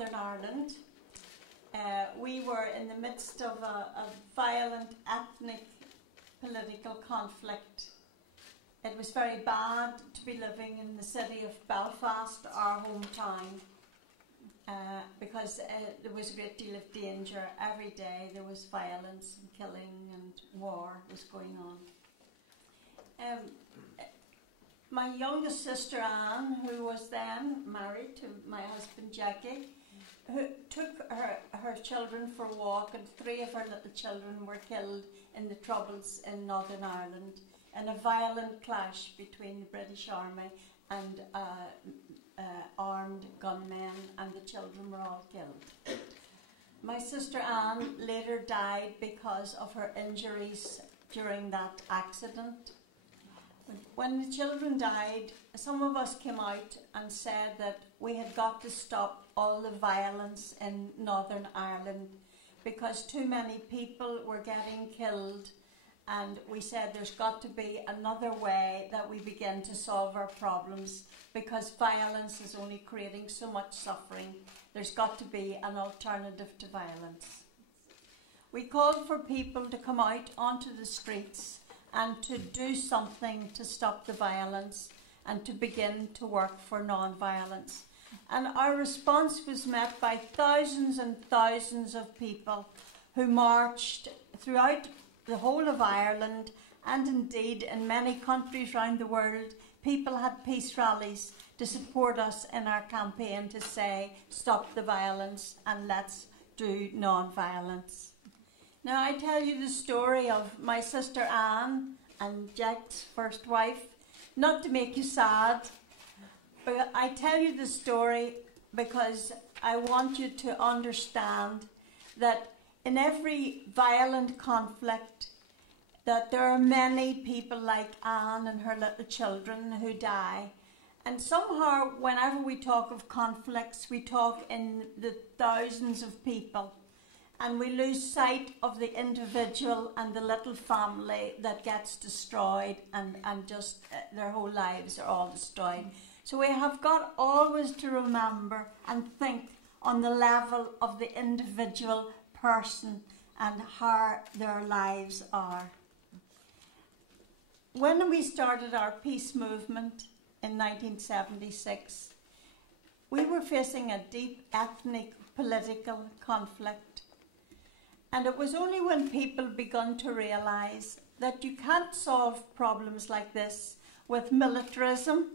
Northern Ireland. We were in the midst of a violent ethnic political conflict. It was very bad to be living in the city of Belfast, our hometown, because there was a great deal of danger. Every day there was violence and killing and war was going on. My youngest sister Anne, who was then married to my husband Gakkai, who took her children for a walk, and 3 of her little children were killed in the Troubles in Northern Ireland in a violent clash between the British Army and armed gunmen, and the children were all killed. My sister Anne later died because of her injuries during that accident. When the children died, some of us came out and said that we had got to stop all the violence in Northern Ireland because too many people were getting killed, and we said there's got to be another way that we begin to solve our problems, because violence is only creating so much suffering. There's got to be an alternative to violence. We called for people to come out onto the streets and to do something to stop the violence and to begin to work for non-violence. And our response was met by thousands and thousands of people who marched throughout the whole of Ireland, and indeed in many countries around the world. People had peace rallies to support us in our campaign to say, stop the violence and let's do non-violence. Now, I tell you the story of my sister Anne and Jack's first wife, not to make you sad, but I tell you the story because I want you to understand that in every violent conflict, that there are many people like Anne and her little children who die. And somehow, whenever we talk of conflicts, we talk in the thousands of people. And we lose sight of the individual and the little family that gets destroyed, and just their whole lives are all destroyed. So we have got always to remember and think on the level of the individual person and how their lives are. When we started our peace movement in 1976, we were facing a deep ethnic political conflict. And it was only when people began to realise that you can't solve problems like this with militarism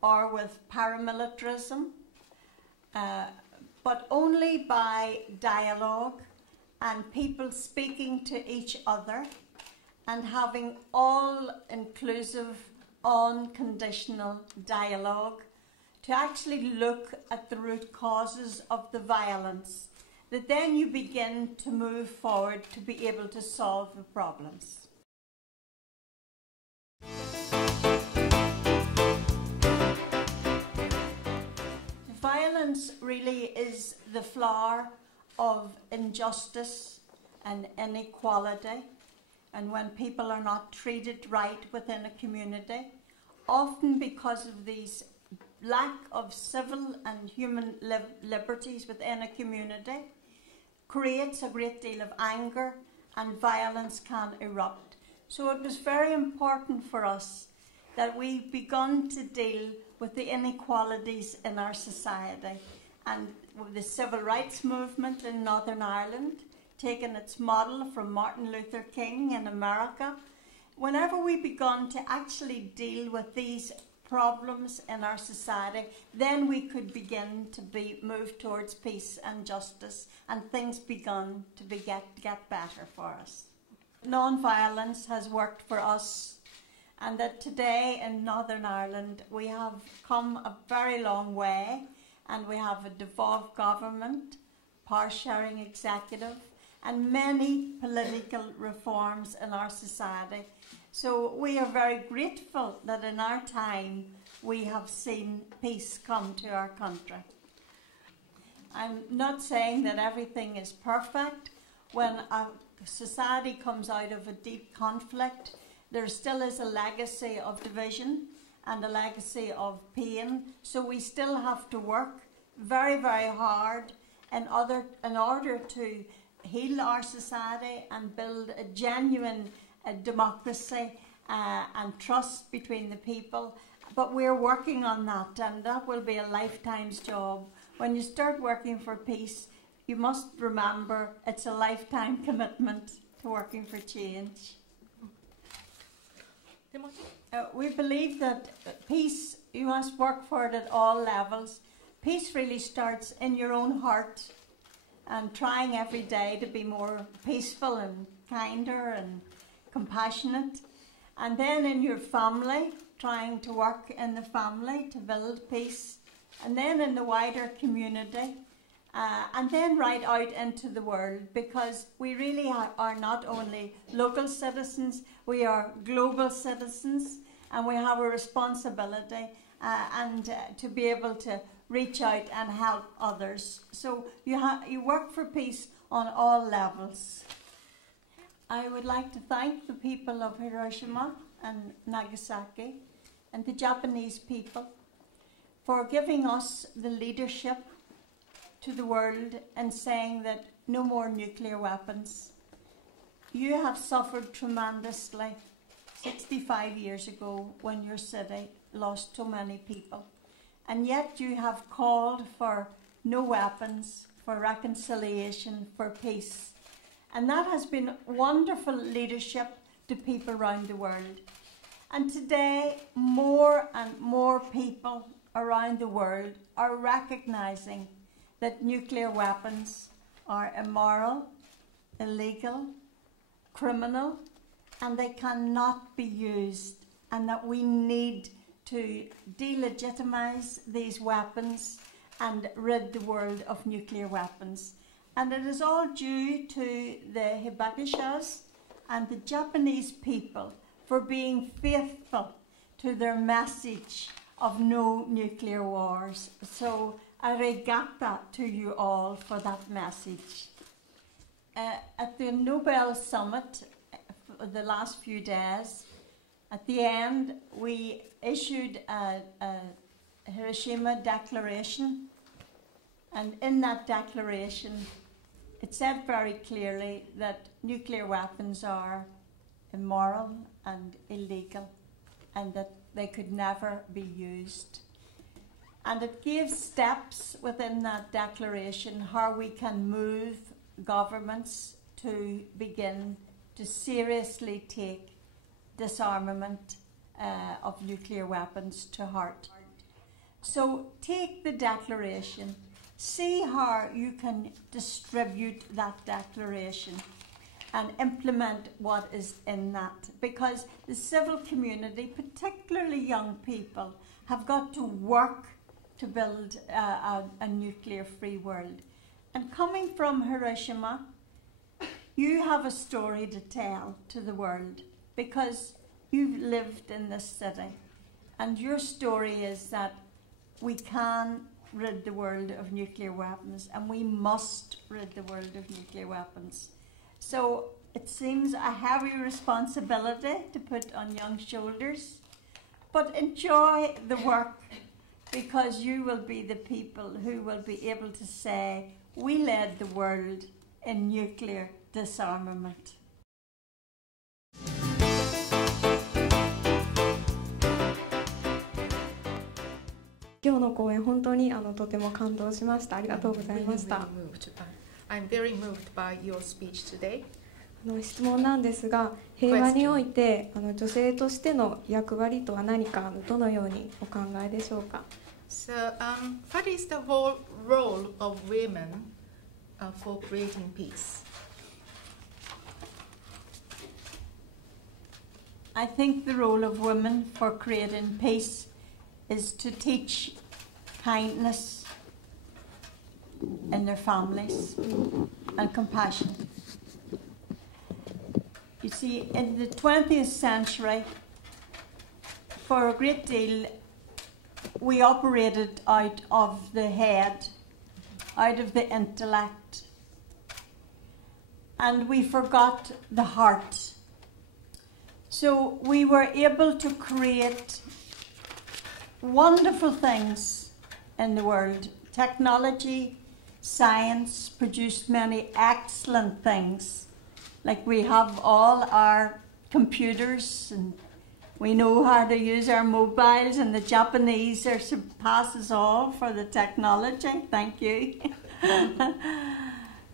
or with paramilitarism, but only by dialogue and people speaking to each other and having all-inclusive, unconditional dialogue to actually look at the root causes of the violence, that then you begin to move forward to be able to solve the problems. Violence really is the flower of injustice and inequality, and when people are not treated right within a community, often because of these lack of civil and human liberties within a community, creates a great deal of anger, and violence can erupt. So it was very important for us that we've begun to deal with the inequalities in our society. And with the civil rights movement in Northern Ireland, taking its model from Martin Luther King in America, whenever we begun to actually deal with these problems in our society, then we could begin to move towards peace and justice, and things begun to get better for us. Non-violence has worked for us, and that today in Northern Ireland we have come a very long way, and we have a devolved government, power-sharing executive, and many political reforms in our society. So we are very grateful that in our time we have seen peace come to our country. I'm not saying that everything is perfect. When a society comes out of a deep conflict, there still is a legacy of division and a legacy of pain. So we still have to work very, very hard in order to heal our society and build a genuine democracy and trust between the people. But we're working on that, and that will be a lifetime's job. When you start working for peace, you must remember it's a lifetime commitment to working for change. We believe that peace, you must work for it at all levels. Peace really starts in your own heart and trying every day to be more peaceful and kinder and compassionate. And then in your family, trying to work in the family to build peace. And then in the wider community. And then right out into the world, because we really are not only local citizens, we are global citizens, and we have a responsibility to be able to reach out and help others. So you work for peace on all levels. I would like to thank the people of Hiroshima and Nagasaki and the Japanese people for giving us the leadership to the world and saying that no more nuclear weapons. You have suffered tremendously 65 years ago when your city lost so many people. And yet you have called for no weapons, for reconciliation, for peace. And that has been wonderful leadership to people around the world. And today, more and more people around the world are recognizing that nuclear weapons are immoral, illegal, criminal, and they cannot be used, and that we need to delegitimize these weapons and rid the world of nuclear weapons. And it is all due to the Hibakishas and the Japanese people for being faithful to their message of no nuclear wars. So arigato to you all for that message. At the Nobel Summit, for the last few days, at the end, we issued a Hiroshima Declaration, and in that declaration, it said very clearly that nuclear weapons are immoral and illegal, and that they could never be used. And it gives steps within that declaration how we can move governments to begin to seriously take disarmament of nuclear weapons to heart. So take the declaration, see how you can distribute that declaration and implement what is in that, because the civil community, particularly young people, have got to work to build a nuclear-free world. And coming from Hiroshima, you have a story to tell to the world, because you've lived in this city, and your story is that we can rid the world of nuclear weapons, and we must rid the world of nuclear weapons. So it seems a heavy responsibility to put on young shoulders, but enjoy the work, because you will be the people who will be able to say, we led the world in nuclear disarmament. 今日の講演本当にとても感動しました。ありがとうございました。I'm very moved by your speech today. 質問なんですが、平和において女性としての役割とは何か、どのようにお考えでしょうか。So, what is the role of women for creating peace? I think the role of women for creating peace is to teach kindness in their families and compassion. You see, in the 20th century, for a great deal, we operated out of the head, out of the intellect, and we forgot the heart. So we were able to create wonderful things in the world technology, science produced many excellent things. Like we have all our computers and we know how to use our mobiles, and the Japanese are surpasses all for the technology. Thank you.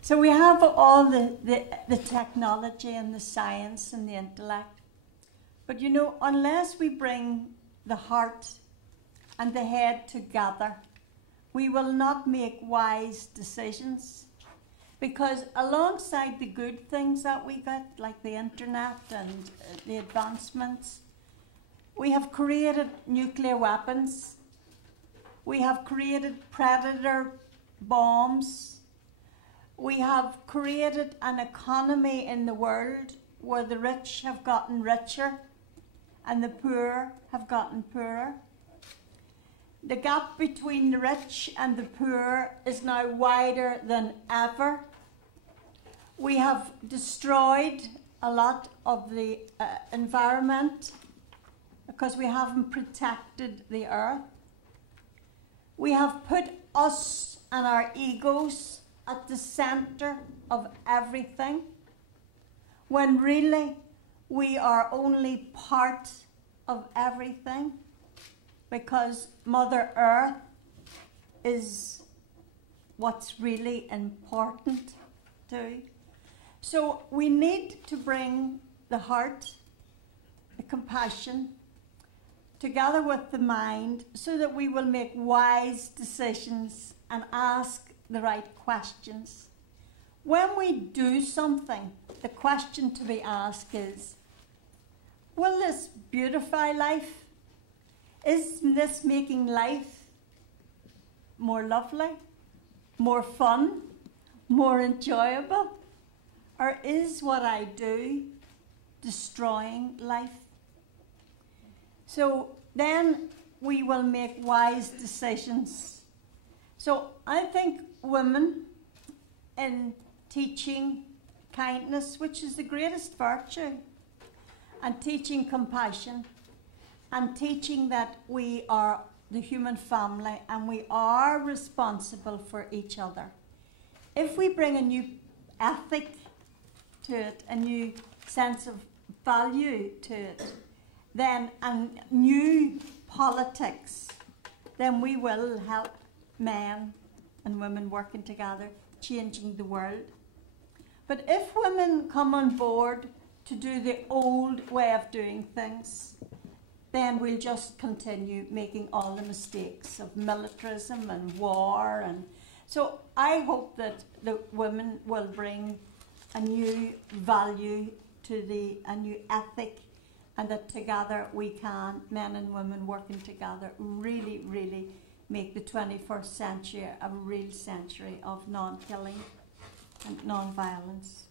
So we have all the technology and the science and the intellect. But you know, unless we bring the heart and the head together, we will not make wise decisions. Because alongside the good things that we get, like the internet and the advancements, we have created nuclear weapons. We have created predator bombs. We have created an economy in the world where the rich have gotten richer and the poor have gotten poorer. The gap between the rich and the poor is now wider than ever. We have destroyed a lot of the environment because we haven't protected the earth. We have put us and our egos at the center of everything, when really we are only part of everything, because Mother Earth is what's really important too. So we need to bring the heart, the compassion, together with the mind, so that we will make wise decisions and ask the right questions. When we do something, the question to be asked is, will this beautify life? Is this making life more lovely, more fun, more enjoyable? Or is what I do destroying life? So then we will make wise decisions. So I think women in teaching kindness, which is the greatest virtue, and teaching compassion, and teaching that we are the human family and we are responsible for each other. If we bring a new ethic to it, a new sense of value to it, then and new politics, then we will help men and women working together, changing the world. But if women come on board to do the old way of doing things, then we'll just continue making all the mistakes of militarism and war. And so I hope that the women will bring a new value to a new ethic, and that together we can, men and women working together, really, really make the 21st century a real century of non-killing and non-violence.